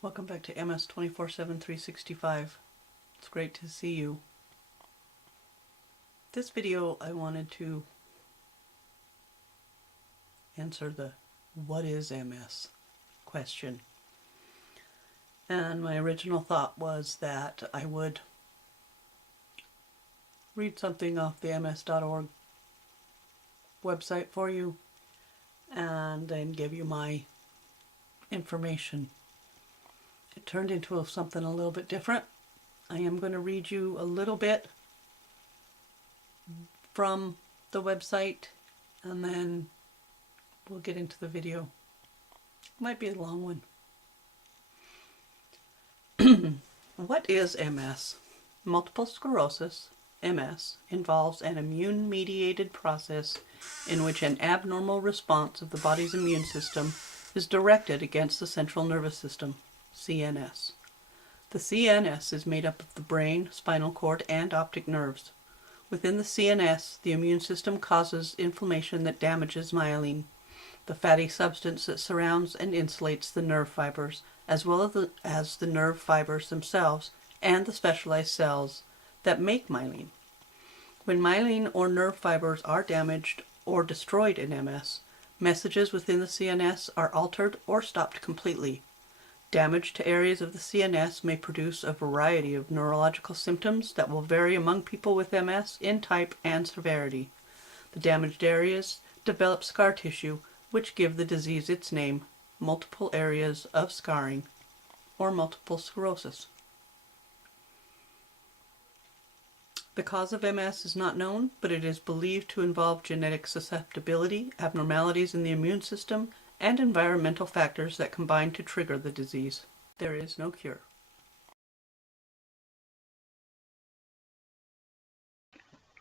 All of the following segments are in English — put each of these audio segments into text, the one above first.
Welcome back to MS 24/7 365. It's great to see you. This video I wanted to answer the what is MS question. And my original thought was that I would read something off the ms.org website for you and then give you my information. It turned into something a little bit different. I am going to read you a little bit from the website and then we'll get into the video. Might be a long one. What is MS? Multiple sclerosis, MS, involves an immune-mediated process in which an abnormal response of the body's immune system is directed against the central nervous system, CNS. The CNS is made up of the brain, spinal cord, and optic nerves. Within the CNS, the immune system causes inflammation that damages myelin, the fatty substance that surrounds and insulates the nerve fibers, as well as the nerve fibers themselves and the specialized cells that make myelin. When myelin or nerve fibers are damaged or destroyed in MS, messages within the CNS are altered or stopped completely. Damage to areas of the CNS may produce a variety of neurological symptoms that will vary among people with MS in type and severity. The damaged areas develop scar tissue, which give the disease its name, multiple areas of scarring, or multiple sclerosis. The cause of MS is not known, but it is believed to involve genetic susceptibility, abnormalities in the immune system, and environmental factors that combine to trigger the disease. There is no cure.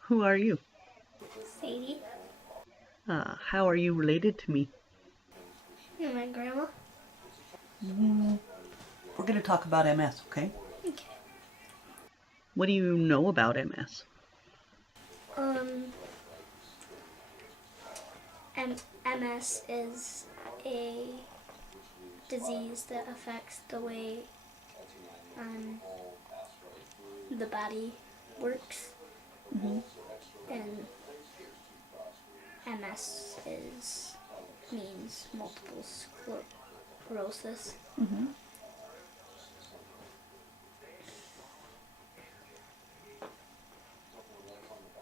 Who are you? Sadie. How are you related to me? And my grandma. We're going to talk about MS, okay? Okay. What do you know about MS? MS is a disease that affects the way the body works. Mm-hmm. And MS means multiple sclerosis. Mm-hmm.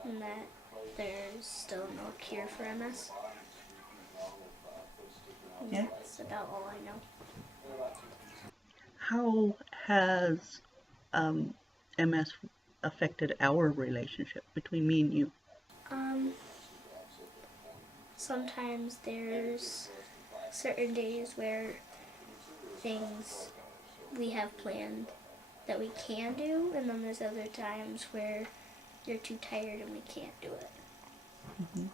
And that there's still no cure for MS. And Yeah. that's about all I know. How has MS affected our relationship between me and you? Sometimes there's certain days where things we have planned that we can do, and then there's other times where you're too tired and we can't do it. Mm-hmm.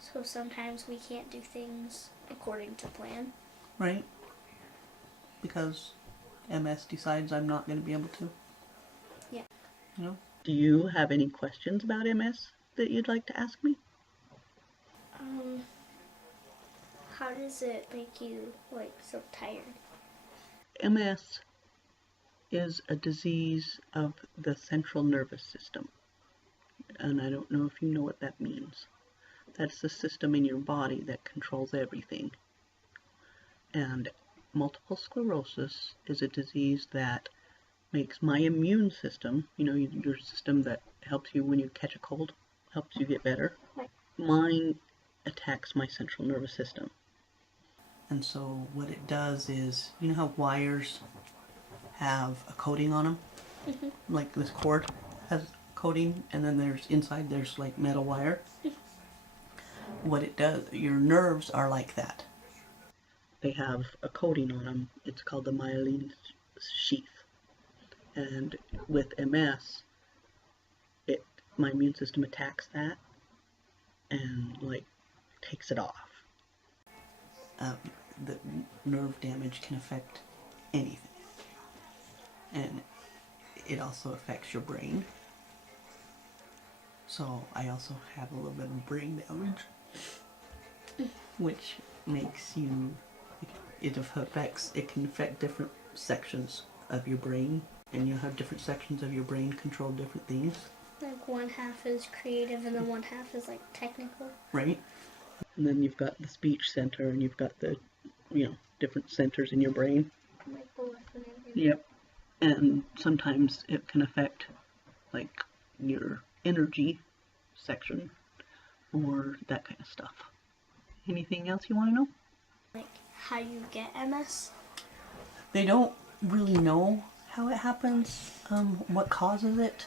So sometimes we can't do things according to plan. Right? Because MS decides I'm not going to be able to. Yeah. You know? Do you have any questions about MS that you'd like to ask me? How does it make you so tired? MS is a disease of the central nervous system. And I don't know if you know what that means. That's the system in your body that controls everything. And multiple sclerosis is a disease that makes my immune system, your system that helps you when you catch a cold, helps you get better. Right. Mine attacks my central nervous system. And so what it does is, you know how wires have a coating on them? Mm-hmm. Like this cord has coating, and then there's like metal wire. What it does, your nerves are like that. They have a coating on them. It's called the myelin sheath. And with MS, my immune system attacks that and takes it off. The nerve damage can affect anything. And it also affects your brain. So I also have a little bit of brain damage, which makes you, it can affect different sections of your brain, and you have different sections of your brain control different things, Like one half is creative and then one half is like technical. right? And then you've got the speech center, and you've got the, different centers in your brain. Like both and everything. Yep. And sometimes it can affect like your energy section or that kind of stuff. Anything else you want to know? Like how you get MS? They don't really know how it happens, what causes it.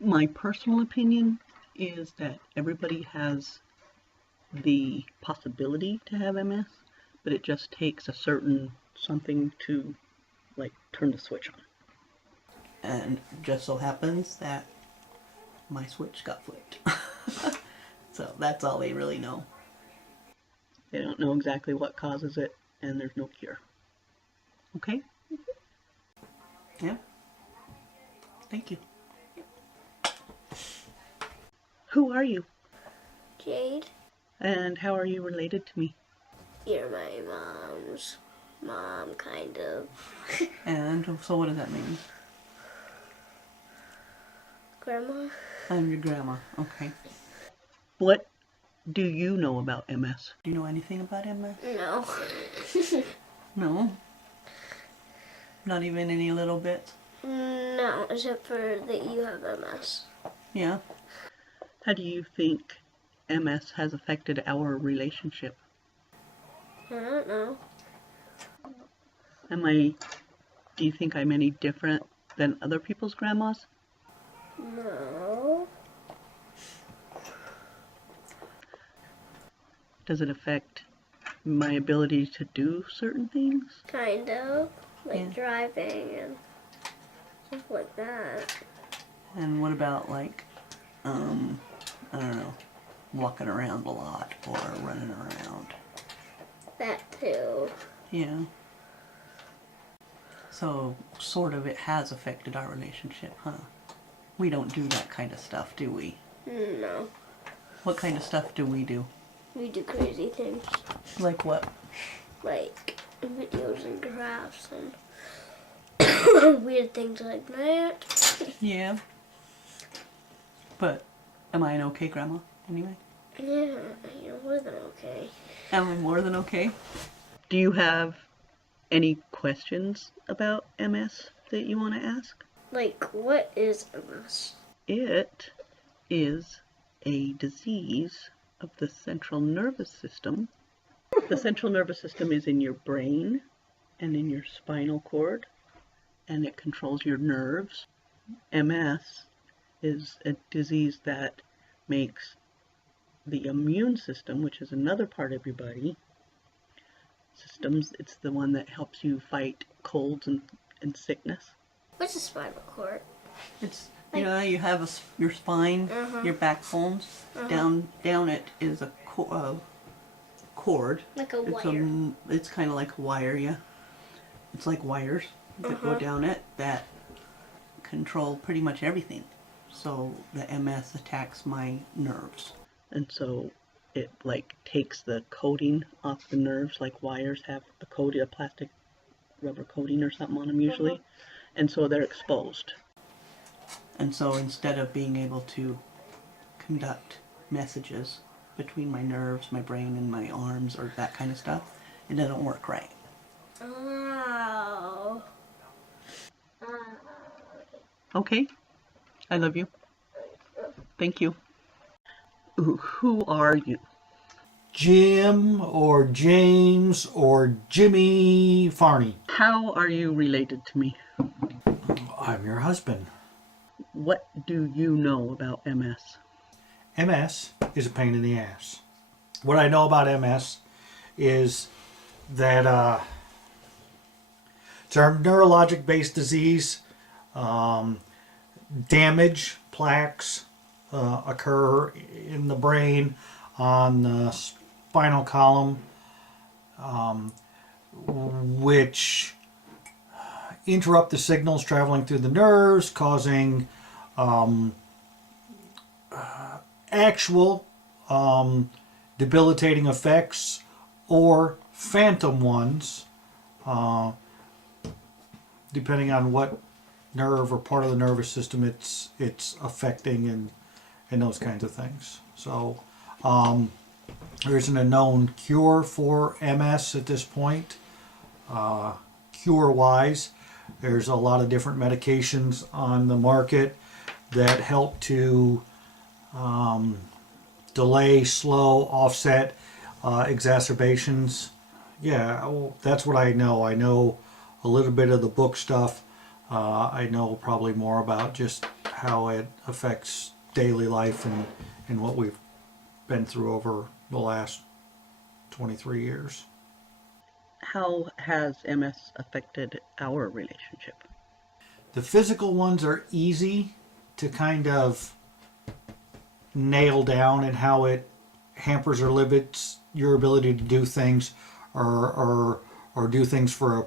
My personal opinion is that everybody has the possibility to have MS, but it just takes a certain something to like turn the switch on. And just so happens that my switch got flipped. So that's all they really know. They don't know exactly what causes it, and there's no cure. Okay? Mm-hmm. Yeah. Thank you. Who are you? Jade, And how are you related to me? you're my mom's mom, kind of. And so what does that mean? Grandma? I'm your grandma. Okay. What do you know about MS? Do you know anything about MS? No. No. Not even any little bit? No, except for that you have MS. Yeah. How do you think MS has affected our relationship? I don't know. Do you think I'm any different than other people's grandmas? No. Does it affect my ability to do certain things? Kind of. Like Yeah. driving and stuff like that. And what about like, I don't know, walking around a lot or running around? That too. Yeah. So, sort of it has affected our relationship, huh? We don't do that kind of stuff, do we? No. What kind of stuff do we do? We do crazy things. Like what? Like videos and graphs and weird things like that. Yeah. But, am I an okay grandma, anyway? Yeah, you're more than okay. Am I more than okay? Do you have any questions about MS that you want to ask? Like, what is MS? It is a disease of the central nervous system. The central nervous system is in your brain and in your spinal cord, and it controls your nerves. MS is a disease that makes the immune system, which is another part of your body, it's the one that helps you fight colds and sickness. What's a spinal cord? It's, you have your spine, your backbones. Down it is a cord. Like a wire. It's kind of like a wire, yeah. It's like wires that go down it that control pretty much everything. So the MS attacks my nerves. And so it like takes the coating off the nerves, like wires have a plastic rubber coating or something on them usually. And so they're exposed. And so instead of being able to conduct messages between my nerves, my brain, and my arms, or that kind of stuff, it doesn't work right. Oh. Okay. I love you. Thank you. Ooh, who are you? Jim or James or Jimmy Farney. How are you related to me? I'm your husband. What do you know about MS? MS is a pain in the ass. What I know about MS is that it's a neurologic based disease. Damage, plaques occur in the brain, on the spinal column, which interrupt the signals traveling through the nerves, causing actual debilitating effects or phantom ones uh, depending on what nerve or part of the nervous system it's affecting, and those kinds of things. So there isn't a known cure for MS at this point. Cure-wise, there's a lot of different medications on the market that help to delay, slow, offset exacerbations. Yeah, well, that's what I know. I know a little bit of the book stuff. I know probably more about just how it affects daily life and what we've been through over the last 23 years. How has MS affected our relationship? The physical ones are easy to kind of nail down, and how it hampers or limits your ability to do things, or do things for a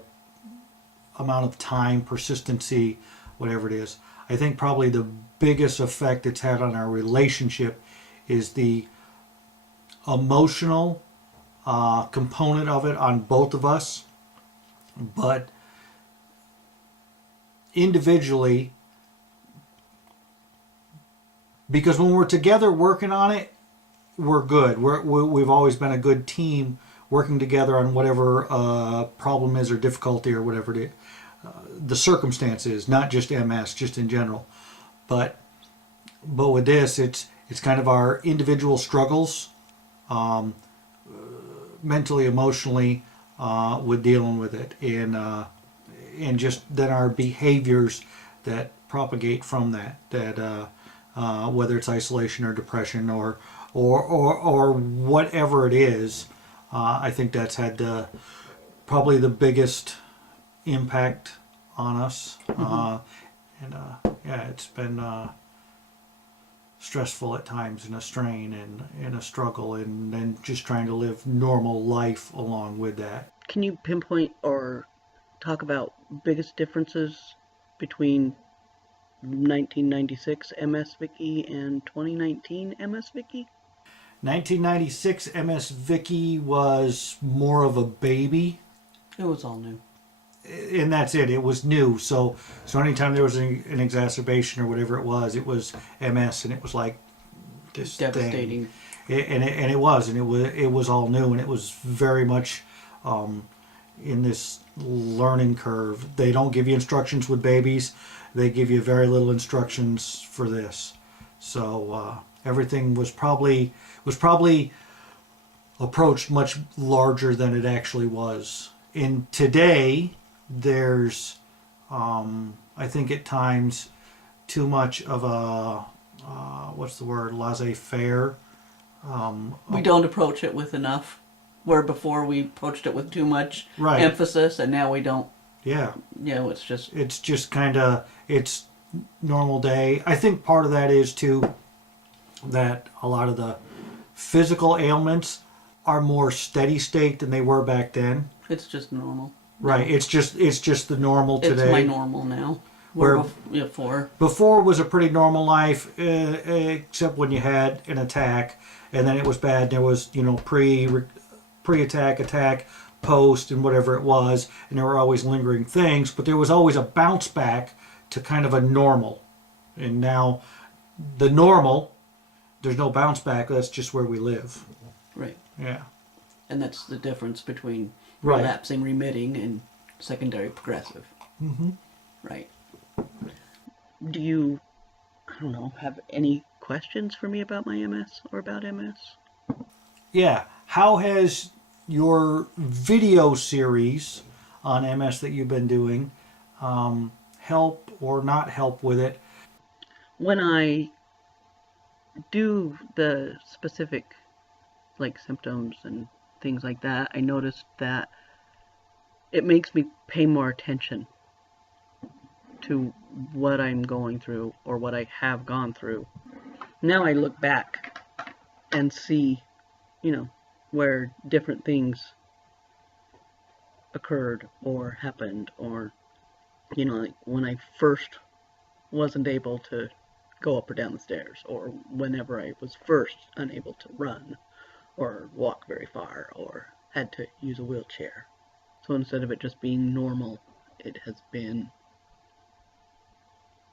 amount of time, persistency, whatever it is. I think probably the biggest effect it's had on our relationship is the emotional component of it on both of us. But individually, because when we're together working on it, we're good. We've always been a good team working together on whatever problem is or difficulty or whatever it is. The circumstance is, not just MS, just in general. But with this, it's kind of our individual struggles, mentally, emotionally, with dealing with it, and just then our behaviors that propagate from that whether it's isolation or depression or whatever it is. I think that's had probably the biggest impact on us. Yeah, it's been stressful at times, and a strain, and a struggle, and then just trying to live normal life along with that. Can you pinpoint or talk about biggest differences between 1996 MS Vicky and 2019 MS Vicky? 1996 MS Vicky was more of a baby, It was all new. and that's it. It was new. So anytime there was an exacerbation or whatever it was MS, and it was like this Devastating. thing. And it was all new, and it was very much in this learning curve. They don't give you instructions with babies. They give you very little instructions for this. So everything was probably approached much larger than it actually was. And today, there's, I think at times, too much of a, what's the word, laissez-faire. We don't approach it with enough, where before we approached it with too much Right. emphasis, and now we don't. Yeah. It's just It's just kind of, it's normal day. I think part of that is too that a lot of the physical ailments are more steady state than they were back then. it's just normal. Right. It's just the normal today. It's my normal now. Where Before. before was a pretty normal life, except when you had an attack, and then it was bad. There was pre-attack, attack, post, and whatever it was, and there were always lingering things. But there was always a bounce back to kind of a normal. And now, the normal, there's no bounce back. That's just where we live. Right. Yeah. And that's the difference between Right. relapsing, remitting, and secondary progressive. Mm-hmm. Right. Do you, I don't know, have any questions for me about my MS or about MS? Yeah. How has your video series on MS that you've been doing help or not help with it? When I do the specific symptoms and things like that, I noticed that it makes me pay more attention to what I'm going through or what I have gone through. Now I look back and see, where different things occurred or happened, or, like when I first wasn't able to go up or down the stairs, or whenever I was first unable to run or walk very far or had to use a wheelchair. So instead of it just being normal, it has been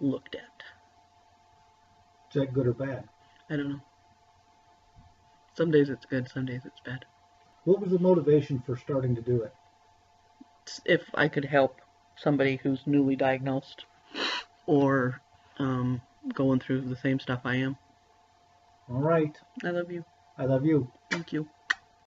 looked at. Is that good or bad? I don't know. Some days it's good, some days it's bad. What was the motivation for starting to do it? If I could help somebody who's newly diagnosed or going through the same stuff I am. All right. I love you. I love you. Thank you.